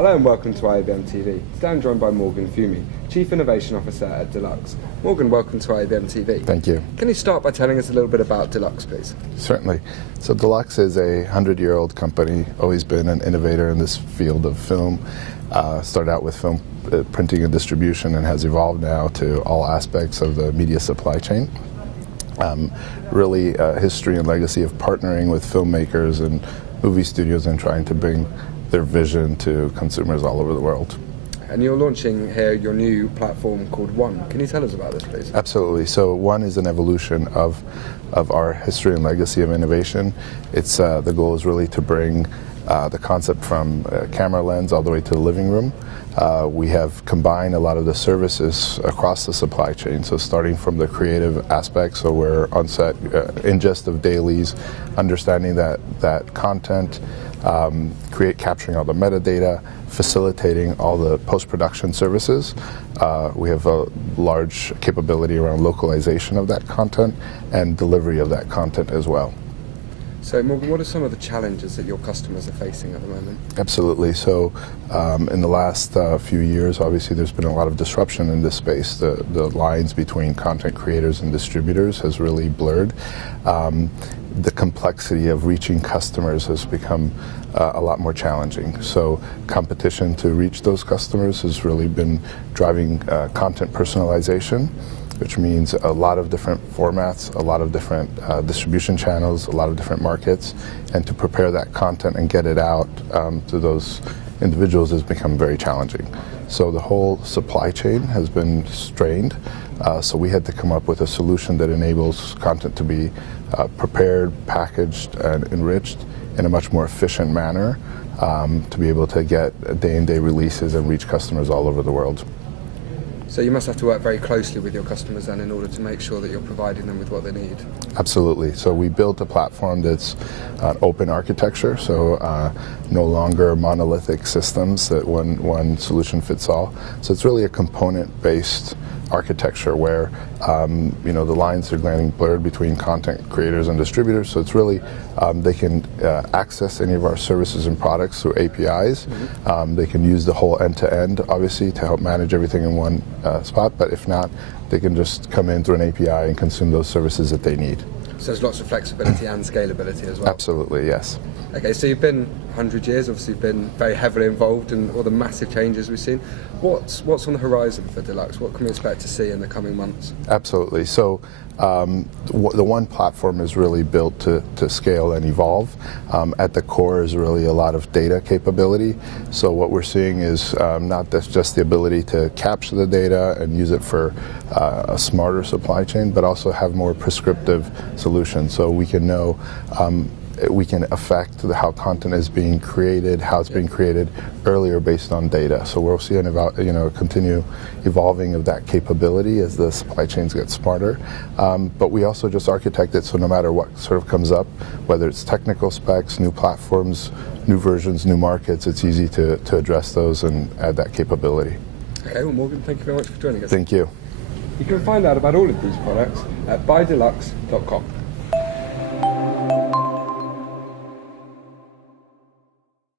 Hello and welcome to IABM TV. Today I'm joined by Morgan Fiumi, Chief Innovation Officer at Deluxe. Morgan, welcome to IABM TV. Thank you. Can you start by telling us a little bit about Deluxe, please? Certainly. So Deluxe is a 100-year-old company, always been an innovator in this field of film. Started out with film printing and distribution and has evolved now to all aspects of the media supply chain. Really a history and legacy of partnering with filmmakers and movie studios and trying to bring their vision to consumers all over the world. And you're launching here your new platform called One. Can you tell us about this, please? Absolutely. So One is an evolution of our history and legacy of innovation. It's the goal is really to bring the concept from camera lens all the way to the living room. We have combined a lot of the services across the supply chain, so starting from the creative aspects, so we're on set, ingest of dailies, understanding that content, capturing all the metadata, facilitating all the post-production services. We have a large capability around localization of that content and delivery of that content as well. So Morgan, what are some of the challenges that your customers are facing at the moment? Absolutely. So in the last few years, obviously there's been a lot of disruption in this space. The lines between content creators and distributors has really blurred. The complexity of reaching customers has become a lot more challenging. So competition to reach those customers has really been driving content personalization, which means a lot of different formats, a lot of different distribution channels, a lot of different markets, and to prepare that content and get it out to those individuals has become very challenging. So the whole supply chain has been strained, so we had to come up with a solution that enables content to be prepared, packaged, and enriched in a much more efficient manner to be able to get day-and-day releases and reach customers all over the world. So you must have to work very closely with your customers then in order to make sure that you're providing them with what they need. Absolutely. So we built a platform that's open architecture, so no longer monolithic systems that one solution fits all. So it's really a component-based architecture where the lines are getting blurred between content creators and distributors. So it's really they can access any of our services and products through APIs. Mm-hmm. They can use the whole end-to-end, obviously, to help manage everything in one spot. But if not, they can just come in through an API and consume those services that they need. So there's lots of flexibility and scalability as well? Absolutely, yes. Okay, so you've been 100 years, obviously you've been very heavily involved in all the massive changes we've seen. What's on the horizon for Deluxe? What can we expect to see in the coming months? Absolutely. So the One platform is really built to scale and evolve. At the core is really a lot of data capability. So what we're seeing is not just the ability to capture the data and use it for a smarter supply chain, but also have more prescriptive solutions. So we can know we can affect how content is being created, how it's being created earlier based on data. So we'll see continue evolving of that capability as the supply chains get smarter. But we also just architect it so no matter what sort of comes up, whether it's technical specs, new platforms, new versions, new markets, it's easy to address those and add that capability. Okay, well Morgan, thank you very much for joining us. Thank you. You can find out about all of these products at buydeluxe.com.